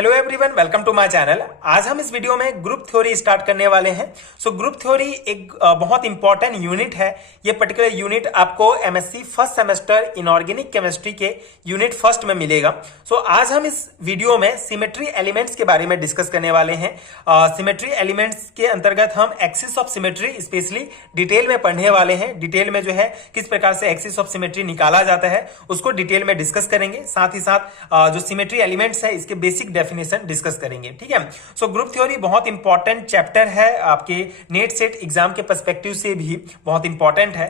Hello everyone, welcome to my channel. आज हम इस वीडियो में ग्रुप थ्योरी स्टार्ट करने वाले हैं। ग्रुप थ्योरी एक बहुत इंपॉर्टेंट यूनिट है। ये पर्टिकुलर यूनिट आपको MSc first semester inorganic chemistry के यूनिट फर्स्ट में मिलेगा। आज हम इस वीडियो में सिमेट्री एलिमेंट्स के बारे में डिस्कस करने वाले हैं। सिमेट्री एलिमेंट्स के अंतर्गत हम axis of symmetry specially detail में पढ़ने वाले हैं। डिटेल में जो है किस प्रकार से एक्सिस ऑफ सिमेट्री निकाला जाता है उसको डिटेल में डिस्कस करेंगे। साथ ही साथ जो सिमेट्री एलिमेंट्स है इसके बेसिक डेफिनेशन डिस्कस करेंगे। ठीक है। ग्रुप थ्योरी बहुत इंपॉर्टेंट चैप्टर है, आपके नेट सेट एग्जाम के पर्सपेक्टिव से भी बहुत इंपॉर्टेंट है।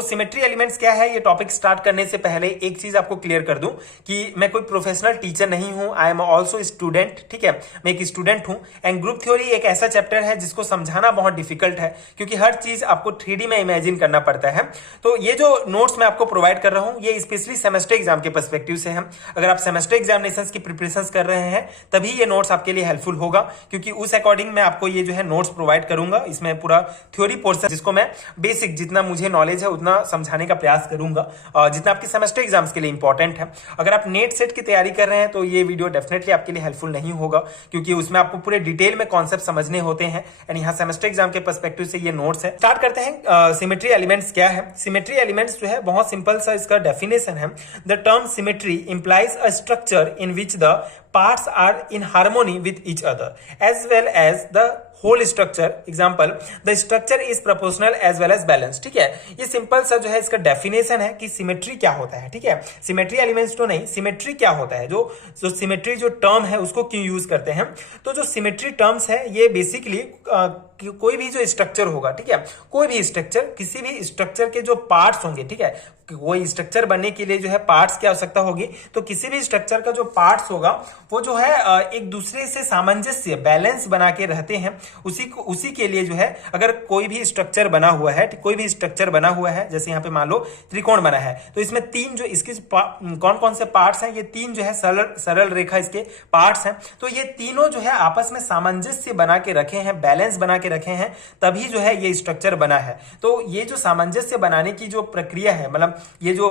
सिमेट्री एलिमेंट्स क्या है, ये टॉपिक स्टार्ट करने से पहले एक चीज आपको क्लियर कर दूं कि मैं कोई प्रोफेशनल टीचर नहीं हूं, आई एम ऑल्सो स्टूडेंट। ठीक है, मैं एक स्टूडेंट हूं एंड ग्रुप थ्योरी एक ऐसा चैप्टर है जिसको समझाना बहुत डिफिकल्ट है क्योंकि हर चीज आपको 3D में इमेजिन करना पड़ता है। तो ये जो नोट्स मैं आपको प्रोवाइड कर रहा हूं ये स्पेशली सेमेस्टर एग्जाम के पर्सपेक्टिव से है। अगर आप सेमेस्टर एग्जामिनेशंस की प्रिपरेशंस कर रहे हैं तभी ये नोट्स आपके लिए हेल्पफुल होगा क्योंकि उस अकॉर्डिंग मैं आपको ये जो है नोट्स प्रोवाइड करूंगा। इसमें पूरा थ्योरी पोर्शन जिसको मैं बेसिक जितना मुझे नॉलेज है उतना समझाने का प्रयास करूंगा जितना आपके सेमेस्टर एग्जाम्स के लिए इंपॉर्टेंट है। अगर आप नेट सेट की तैयारी कर रहे हैं तो ये वीडियो डेफिनेटली आपके लिए हेल्पफुल नहीं होगा क्योंकि उसमें आपको पूरे डिटेल में कॉन्सेप्ट समझने होते हैं एंड यहाँ सेमेस्टर एग्जाम के पर्सपेक्टिव से ये नोट्स है। स्टार्ट करते हैं। सिमेट्री एलिमेंट्स क्या है। सिमेट्री एलिमेंट्स जो है बहुत सिंपल सा इसका डेफिनेशन है। The term symmetry implies a structure in which the parts are in harmony with each other as well as the whole structure. Example, the structure is proportional as well as balanced. ठीक है, ये simple सा जो है इसका definition है कि symmetry क्या होता है। ठीक है, सिमेट्री एलिमेंट्स तो नहीं, सिमेट्री क्या होता है, जो सिमेट्री जो टर्म है उसको क्यों यूज करते हैं। तो जो सिमेट्री टर्म्स है ये बेसिकली कोई भी जो स्ट्रक्चर होगा, ठीक है, कोई भी स्ट्रक्चर, किसी भी स्ट्रक्चर के जो पार्ट्स होंगे, ठीक है, कोई स्ट्रक्चर बनने के लिए जो है पार्ट्स की आवश्यकता होगी। तो किसी भी स्ट्रक्चर का जो पार्ट्स होगा वो जो है एक दूसरे से सामंजस्य बैलेंस बना के रहते हैं। उसी के लिए जो है अगर कोई भी स्ट्रक्चर बना हुआ है, कोई भी स्ट्रक्चर बना हुआ है, जैसे यहाँ पे मान लो त्रिकोण बना है तो इसमें तीन जो इसके कौन कौन से पार्ट्स हैं, ये तीन जो है सरल रेखा इसके पार्ट्स हैं। तो ये तीनों जो है आपस में सामंजस्य बना के रखे हैं, बैलेंस बना के रखे हैं, तभी जो है ये स्ट्रक्चर बना है। तो ये जो सामंजस्य बनाने की जो प्रक्रिया है, मतलब ये जो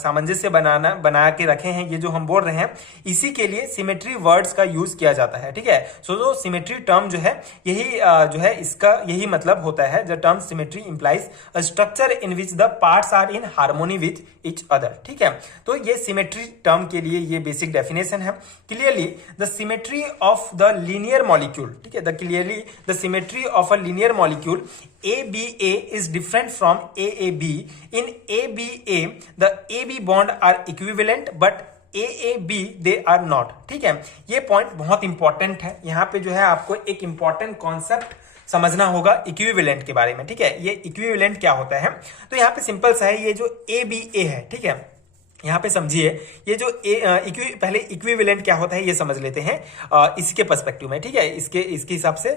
सामंजस्य बना के रखे हैं, ये जो हम बोल रहे हैं, इसी के लिए सिमेट्री वर्ड्स का यूज किया जाता है। ठीक है, जो सिमेट्री टर्म जो है यही जो है इसका यही मतलब होता है। The term symmetry implies a structure in which the parts are in harmony with each other. ठीक है, तो ये सिमेट्री टर्म के लिए ये बेसिक डेफिनेशन है। Clearly the symmetry of the linear molecule, ठीक है, clearly the symmetry of a linear molecule ABA is different from AAB. In ABA, the AB bond are equivalent, but AAB they are not. ठीक है, ये point बहुत important है। यहाँ पे जो है आपको एक इंपॉर्टेंट कॉन्सेप्ट समझना होगा इक्विवेलेंट के बारे में। ठीक है, ये इक्विवेलेंट क्या होता है, तो यहाँ पे सिंपल सा है, ये जो ABA है, ठीक है, यहाँ पे समझिए, ये जो पहले इक्विवेलेंट क्या होता है ये समझ लेते हैं इसके पर्सपेक्टिव में। ठीक है, इसके हिसाब से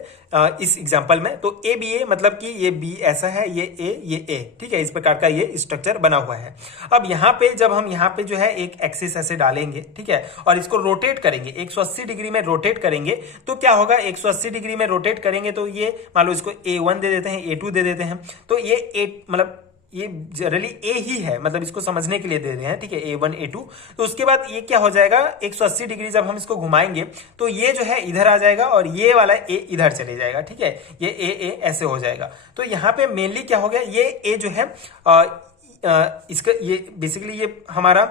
इस एग्जांपल में तो ABA मतलब कि ये B ऐसा है, ये A। ठीक है, इस प्रकार का ये स्ट्रक्चर बना हुआ है। अब यहाँ पे जब हम यहाँ पे जो है एक एक्सिस ऐसे डालेंगे, ठीक है, और इसको रोटेट करेंगे 180 डिग्री में रोटेट करेंगे तो क्या होगा, 180 डिग्री में रोटेट करेंगे तो ये मान लो इसको A1 दे देते हैं, A2 दे देते हैं, तो ये मतलब ये जनरली A ही है, मतलब इसको समझने के लिए दे रहे हैं। ठीक है, A1 A2। तो उसके बाद ये क्या हो जाएगा, 180 डिग्री जब हम इसको घुमाएंगे तो ये जो है इधर आ जाएगा और ये वाला A इधर चले जाएगा। ठीक है, ये A ऐसे हो जाएगा। तो यहाँ पे मेनली क्या हो गया, ये A जो है इसका ये बेसिकली ये हमारा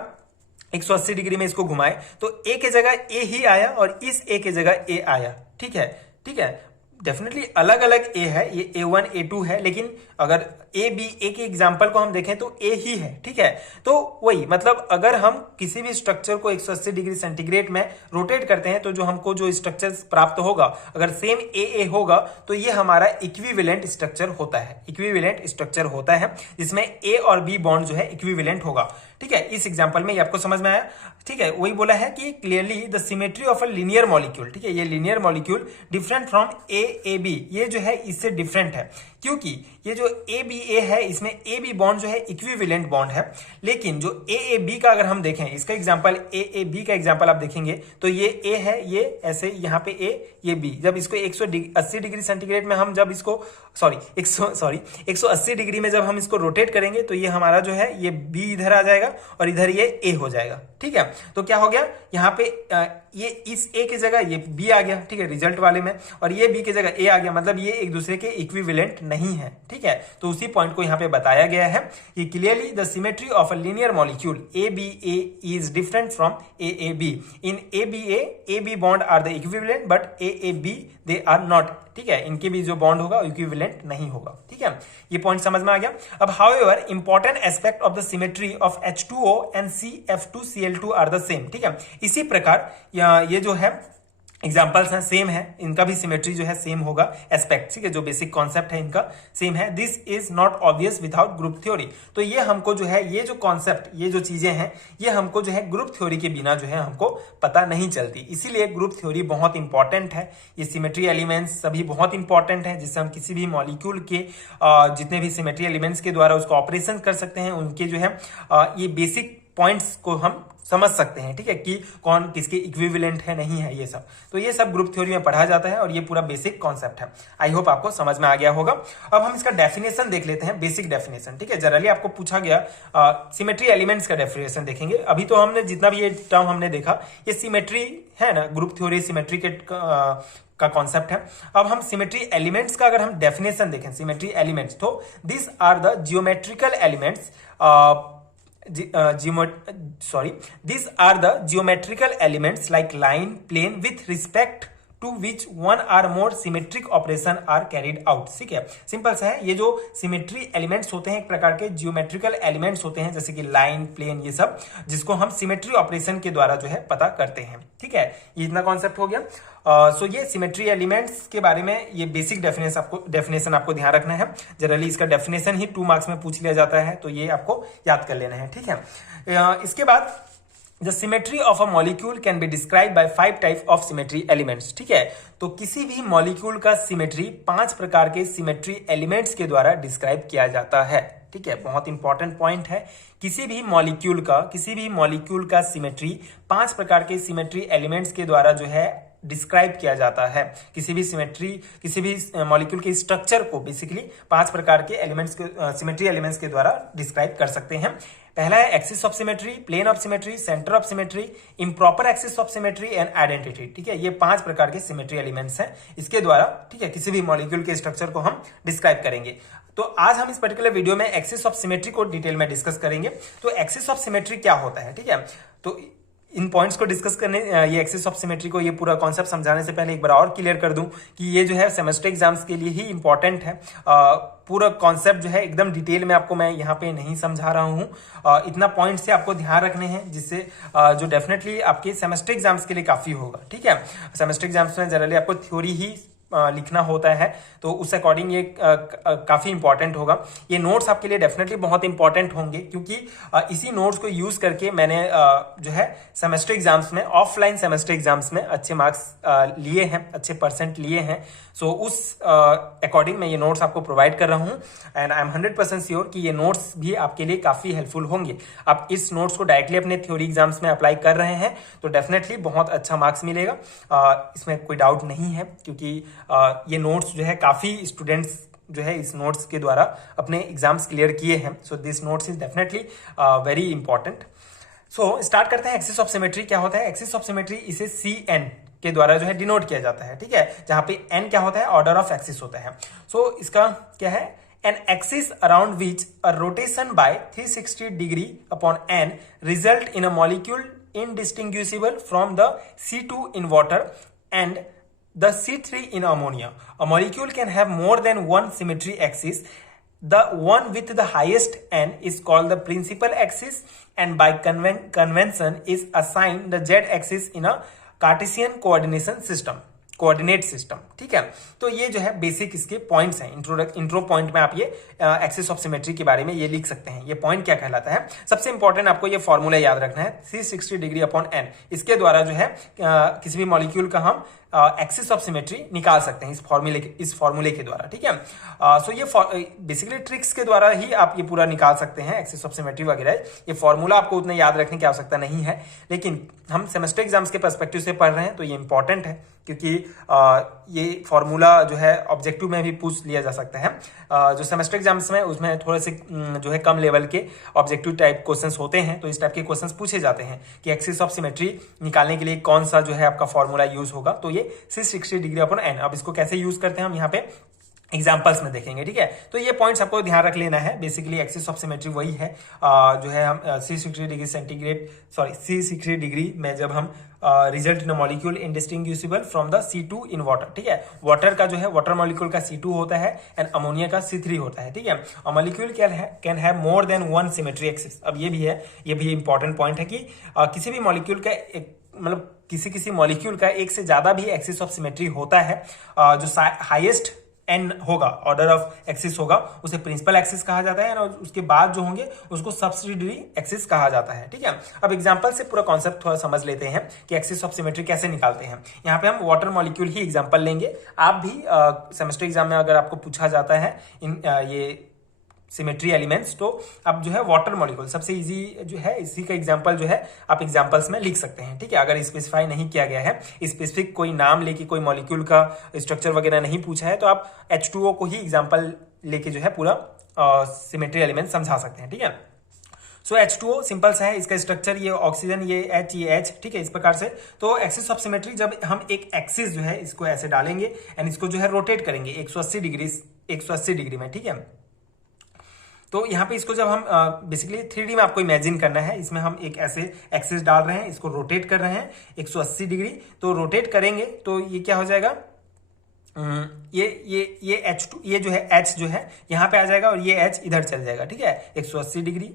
180 डिग्री में इसको घुमाए तो A की जगह A ही आया और इस A की जगह A आया। ठीक है, ठीक है, डेफिनेटली अलग अलग A है, ये A1 A2 है, लेकिन अगर A के एग्जाम्पल को हम देखें तो A ही है। ठीक है, तो वही मतलब अगर हम किसी भी स्ट्रक्चर को 180 डिग्री सेंटीग्रेड में रोटेट करते हैं तो जो हमको जो स्ट्रक्चर प्राप्त होगा अगर सेम A होगा तो ये हमारा इक्विवेलेंट स्ट्रक्चर होता है। इक्विवेलेंट स्ट्रक्चर होता है जिसमें A और B बॉन्ड जो है इक्विवेलेंट होगा। ठीक है, इस एग्जाम्पल में ये आपको समझ में आया। ठीक है, वही बोला है कि clearly the symmetry of a linear molecule, ठीक है, ये linear molecule different from A A B ये जो है इससे डिफरेंट है, क्योंकि ये जो ए बी ए है इसमें ए बी बॉन्ड जो है इक्विवेलेंट बॉन्ड है, लेकिन जो ए बी का अगर हम देखें, इसका एग्जांपल ए बी का एग्जांपल आप देखेंगे तो ये ए है, ये ऐसे यहाँ पे ए, ये बी। जब इसको 180 डिग्री सेंटीग्रेड में हम जब इसको 180 डिग्री में जब हम इसको रोटेट करेंगे तो ये हमारा जो है ये बी इधर आ जाएगा और इधर ये ए हो जाएगा। ठीक है, तो क्या हो गया यहाँ पे ये इस ए की जगह ये बी आ गया, ठीक है, रिजल्ट वाले में, और ये बी की जगह ए आ गया, मतलब ये एक दूसरे के इक्विवेलेंट नहीं है। ठीक है, तो उसी पॉइंट को यहाँ पे बताया गया है कि clearly the symmetry of a linear molecule A B A is different from A B. In A B bond are the equivalent but A B they are not. ठीक है, इनके भी जो बॉन्ड होगा इक्विवेलेंट नहीं होगा। ठीक है, ये पॉइंट समझ में आ गया। अब however important aspect of the symmetry of H2O and CF2Cl2 are the same. ठीक है, इसी प्रकार ये जो है एग्जाम्पल्स हैं सेम है, इनका भी सिमेट्री जो है सेम होगा, एस्पेक्ट, ठीक है, जो बेसिक कॉन्सेप्ट है इनका सेम है। This is not obvious without group theory. तो ये हमको जो है ये जो कॉन्सेप्ट, ये जो चीजें हैं, ये हमको जो है ग्रुप थ्योरी के बिना जो है हमको पता नहीं चलती, इसीलिए ग्रुप थ्योरी बहुत इंपॉर्टेंट है। ये सिमेट्री एलिमेंट्स सभी बहुत इंपॉर्टेंट है, जिससे हम किसी भी मॉलिक्यूल के जितने भी सिमेट्री एलिमेंट्स के द्वारा उसको ऑपरेशन कर सकते हैं, उनके जो है ये बेसिक पॉइंट्स को हम समझ सकते हैं। ठीक है, कि कौन किसके इक्विवेलेंट है, नहीं है, ये सब। तो ये सब ग्रुप थ्योरी में पढ़ा जाता है और ये पूरा बेसिक कॉन्सेप्ट है। आई होप आपको समझ में आ गया होगा। अब हम इसका डेफिनेशन देख लेते हैं, बेसिक डेफिनेशन। ठीक है, जनरली आपको पूछा गया सिमेट्री एलिमेंट्स का डेफिनेशन देखेंगे। अभी तो हमने जितना भी ये टर्म हमने देखा, ये सिमेट्री है ना, ग्रुप थ्योरी सिमेट्री के का कॉन्सेप्ट है। अब हम सिमेट्री एलिमेंट्स का अगर हम डेफिनेशन देखें, सिमेट्री एलिमेंट्स, तो this are the geometrical elements these are the geometrical elements like line, plane with respect to which one or more symmetric operation are carried out। ठीक है, सिंपल सा है। ये जो सिमेट्री एलिमेंट्स होते हैं एक प्रकार के जियोमेट्रिकल एलिमेंट्स होते हैं, जैसे कि लाइन, प्लेन, ये सब, जिसको हम सिमेट्री ऑपरेशन के द्वारा जो है पता करते हैं। ठीक है, ये इतना कॉन्सेप्ट हो गया। सो ये सिमेट्री एलिमेंट्स के बारे में ये बेसिक डेफिनेशन आपको ध्यान रखना है। जनरली इसका डेफिनेशन ही 2 मार्क्स में पूछ लिया जाता है, तो ये आपको याद कर लेना है। ठीक है, इसके बाद The symmetry of a molecule can be described by 5 types of symmetry elements। ठीक है, तो किसी भी मॉलिक्यूल का सिमेट्री 5 प्रकार के सिमेट्री एलिमेंट्स के द्वारा डिस्क्राइब किया जाता है। ठीक है, बहुत इंपॉर्टेंट पॉइंट है। किसी भी मॉलिक्यूल का सिमेट्री 5 प्रकार के सिमेट्री एलिमेंट्स के द्वारा जो है डिस्क्राइब किया जाता है। किसी भी मॉलिक्यूल के स्ट्रक्चर को बेसिकली 5 प्रकार के एलिमेंट्स के सिमेट्री एलिमेंट्स के द्वारा डिस्क्राइब कर सकते हैं। पहला है axis of symmetry, plane of symmetry, centre of symmetry, improper axis of symmetry and identity. ठीक है, ये 5 प्रकार के सिमेट्री एलिमेंट्स हैं, इसके द्वारा ठीक है किसी भी मॉलिक्यूल के स्ट्रक्चर को हम डिस्क्राइब करेंगे। तो आज हम इस पर्टिकुलर वीडियो में एक्सिस ऑफ सिमेट्री को डिटेल में डिस्कस करेंगे। तो एक्सिस ऑफ सिमेट्री क्या होता है, ठीक है, तो इन पॉइंट्स को डिस्कस करने, ये एक्सिस ऑफ सिमेट्री को, ये पूरा कॉन्सेप्ट समझाने से पहले एक बार और क्लियर कर दूं कि ये जो है सेमेस्टर एग्जाम्स के लिए ही इंपॉर्टेंट है। पूरा कॉन्सेप्ट जो है एकदम डिटेल में आपको मैं यहाँ पे नहीं समझा रहा हूँ। इतना पॉइंट से आपको ध्यान रखने हैं, जिससे जो डेफिनेटली आपके सेमेस्टर एग्जाम्स के लिए काफी होगा। ठीक है, सेमेस्टर एग्जाम्स में जनरली आपको थ्योरी ही लिखना होता है, तो उस अकॉर्डिंग ये काफी इंपॉर्टेंट होगा। ये नोट्स आपके लिए डेफिनेटली बहुत इंपॉर्टेंट होंगे, क्योंकि इसी नोट्स को यूज करके मैंने जो है सेमेस्टर एग्जाम्स में, ऑफलाइन सेमेस्टर एग्जाम्स में अच्छे मार्क्स लिए हैं, अच्छे परसेंट लिए हैं। सो उस अकॉर्डिंग मैं ये नोट्स आपको प्रोवाइड कर रहा हूँ, एंड आई एम 100% श्योर कि ये नोट्स भी आपके लिए काफी हेल्पफुल होंगे। आप इस नोट्स को डायरेक्टली अपने थ्योरी एग्जाम्स में अप्लाई कर रहे हैं तो डेफिनेटली बहुत अच्छा मार्क्स मिलेगा, इसमें कोई डाउट नहीं है, क्योंकि ये नोट्स जो है काफी स्टूडेंट्स जो है इस नोट्स के द्वारा अपने एग्जाम्स क्लियर किए हैं। So this notes is definitely very important. So start करते हैं। एक्सिस ऑफ सिमेट्री क्या होता है? एक्सिस ऑफ सिमेट्री इसे CN के द्वारा जो है डिनोट किया जाता है। ठीक है, जहां पे N क्या होता है? ऑर्डर ऑफ एक्सिस होता है। सो इसका क्या है? An axis around which a rotation by 360 degree upon N result in a molecule indistinguishable from the C2 in water and the C3 in ammonia. A molecule can have more than one symmetry axis. The one with the highest N is called the principal axis, and by convention is assigned the Z axis in a Cartesian coordinate system. ठीक है, तो ये जो है basic इसके points हैं। Intro point में आप ये एक्सिस ऑफ सिमेट्री के बारे में ये लिख सकते हैं। ये पॉइंट क्या कहलाता है? सबसे इंपॉर्टेंट आपको ये फॉर्मूला याद रखना है, 360 डिग्री अपॉन N। इसके द्वारा जो है किसी भी मॉलिक्यूल का हम एक्सिस ऑफ सिमेट्री निकाल सकते हैं इस फॉर्मूले के द्वारा, ठीक है। सो ये बेसिकली ट्रिक्स के द्वारा ही आप ये पूरा निकाल सकते हैं एक्सिस ऑफ सिमेट्री वगैरह। ये फॉर्मूला आपको उतना याद रखने की आवश्यकता नहीं है, लेकिन हम सेमेस्टर एग्जाम्स के पर्सपेक्टिव से पढ़ रहे हैं तो ये इंपॉर्टेंट है, क्योंकि ये फॉर्मूला जो है ऑब्जेक्टिव में भी पूछ लिया जा सकता है। जो सेमेस्टर एग्जाम्स में उसमें थोड़े से जो है कम लेवल के ऑब्जेक्टिव टाइप क्वेश्चंस होते हैं, तो इस टाइप के क्वेश्चंस पूछे जाते हैं कि एक्सिस ऑफ सिमेट्री निकालने के लिए कौन सा जो है आपका फॉर्मूला यूज होगा। तो ये 660 डिग्री अपॉन n। अब इसको कैसे यूज करते हैं हम यहाँ पे एग्जाम्पल्स में देखेंगे, ठीक है। तो ये पॉइंट्स आपको ध्यान रख लेना है। बेसिकली एक्सिस ऑफ सिमेट्री वही है जो है हम 360 डिग्री में जब हम result in molecule indistinguishable from the C2 in water, ठीक है। वाटर का जो है वाटर मॉलिक्यूल का C2 होता है एंड अमोनिया का C3 होता है, ठीक है। और molecule can have more than one symmetry axis. अब ये भी है, ये भी इंपॉर्टेंट पॉइंट है कि किसी भी मॉलिक्यूल का मतलब किसी मॉलिक्यूल का एक से ज्यादा भी एक्सिस ऑफ सिमेट्री होता है। जो हाईएस्ट n होगा, ऑर्डर ऑफ एक्सिस होगा, उसे प्रिंसिपल एक्सिस कहा जाता है, और उसके बाद जो होंगे उसको सब्सिडियरी एक्सिस कहा जाता है, ठीक है। अब एग्जांपल से पूरा कॉन्सेप्ट थोड़ा समझ लेते हैं कि एक्सिस ऑफ सिमेट्री कैसे निकालते हैं। यहाँ पे हम वाटर मॉलिक्यूल ही एग्जांपल लेंगे। आप भी सेमेस्टर एग्जाम में अगर आपको पूछा जाता है ये सिमेट्री एलिमेंट्स, तो अब जो है वाटर मॉलिक्यूल सबसे इजी जो है, इसी का एग्जांपल जो है आप एग्जांपल्स में लिख सकते हैं, ठीक है। अगर स्पेसिफाई नहीं किया गया है, स्पेसिफिक कोई नाम लेके कोई मॉलिक्यूल का स्ट्रक्चर वगैरह नहीं पूछा है, तो आप H2O को ही एग्जांपल लेके जो है पूरा सिमेट्री एलिमेंट समझा सकते हैं, ठीक है। सो H2O सिंपल सा है, इसका स्ट्रक्चर ये ऑक्सीजन, ये H, ये H, ठीक है, इस प्रकार से। तो एक्सिस ऑफ सिमेट्री जब हम एक एक्सिस जो है इसको ऐसे डालेंगे एंड इसको जो है रोटेट करेंगे 180 डिग्री में, ठीक है। तो यहाँ पे इसको जब हम बेसिकली 3D में आपको इमेजिन करना है, इसमें हम एक ऐसे एक्सिस डाल रहे हैं, इसको रोटेट कर रहे हैं 180 डिग्री। तो रोटेट करेंगे तो ये क्या हो जाएगा, ये H2 ये जो है H जो है यहाँ पे आ जाएगा और ये H इधर चल जाएगा, ठीक है। 180 डिग्री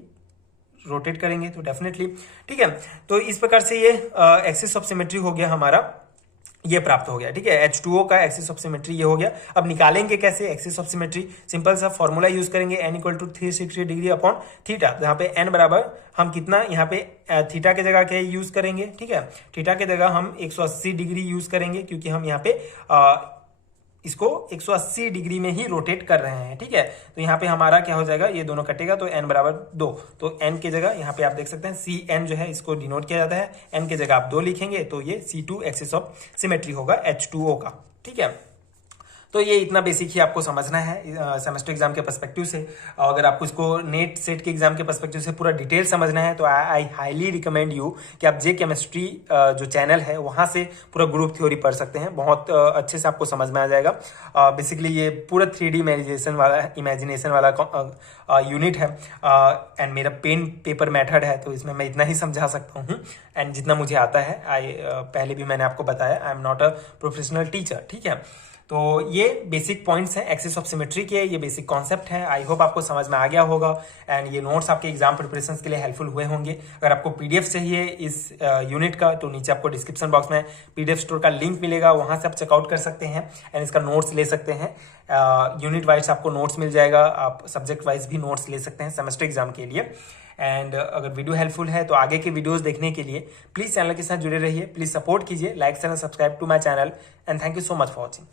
रोटेट करेंगे तो डेफिनेटली, ठीक है। तो इस प्रकार से ये एक्सिस ऑफ सिमेट्री हो गया हमारा, ये प्राप्त हो गया, ठीक है। H2O का एक्सिस ऑफ सिमेट्री ये हो गया। अब निकालेंगे कैसे एक्सिस ऑफ सिमेट्री, सिंपल सा फॉर्मूला यूज करेंगे n = 360 डिग्री अपॉन थीटा, जहां पे n बराबर हम कितना यहाँ पे थीटा के जगह क्या यूज करेंगे, ठीक है। थीटा के जगह हम 180 डिग्री यूज करेंगे, क्योंकि हम यहाँ पे इसको 180 डिग्री में ही रोटेट कर रहे हैं, ठीक है। तो यहाँ पे हमारा क्या हो जाएगा, ये दोनों कटेगा तो n बराबर 2। तो n के जगह यहाँ पे आप देख सकते हैं Cn जो है इसको डिनोट किया जाता है, n के जगह आप 2 लिखेंगे तो ये C2 एक्सिस ऑफ सिमेट्री होगा H2O का, ठीक है। तो ये इतना बेसिक ही आपको समझना है सेमेस्टर एग्जाम के पर्सपेक्टिव से। अगर आपको इसको नेट सेट के एग्जाम के पर्सपेक्टिव से पूरा डिटेल समझना है तो आई हाईली रिकमेंड यू कि आप जे केमिस्ट्री जो चैनल है वहां से पूरा ग्रुप थ्योरी पढ़ सकते हैं। बहुत अच्छे से आपको समझ में आ जाएगा। बेसिकली ये पूरा 3D इमेजिनेशन वाला यूनिट है एंड मेरा पेन पेपर मेथड है, तो इसमें मैं इतना ही समझा सकता हूँ एंड जितना मुझे आता है। पहले भी मैंने आपको बताया I am not a professional teacher, ठीक है। तो ये बेसिक पॉइंट्स हैं एक्सिस ऑफ सिमेट्री के, ये बेसिक कॉन्सेप्ट है। आई होप आपको समझ में आ गया होगा एंड ये नोट्स आपके एग्जाम प्रिपरेशन के लिए हेल्पफुल हुए होंगे। अगर आपको पीडीएफ चाहिए इस यूनिट का तो नीचे आपको डिस्क्रिप्शन बॉक्स में पीडीएफ स्टोर का लिंक मिलेगा, वहां से आप चेकआउट कर सकते हैं एंड इसका नोट्स ले सकते हैं। यूनिट वाइज आपको नोट्स मिल जाएगा, आप सब्जेक्ट वाइज भी नोट्स ले सकते हैं सेमेस्टर एग्जाम के लिए। एंड अगर वीडियो हेल्पफुल है तो आगे के वीडियोस देखने के लिए प्लीज चैनल के साथ जुड़े रहिए, प्लीज सपोर्ट कीजिए, like and subscribe to my channel and thank you so much for watching.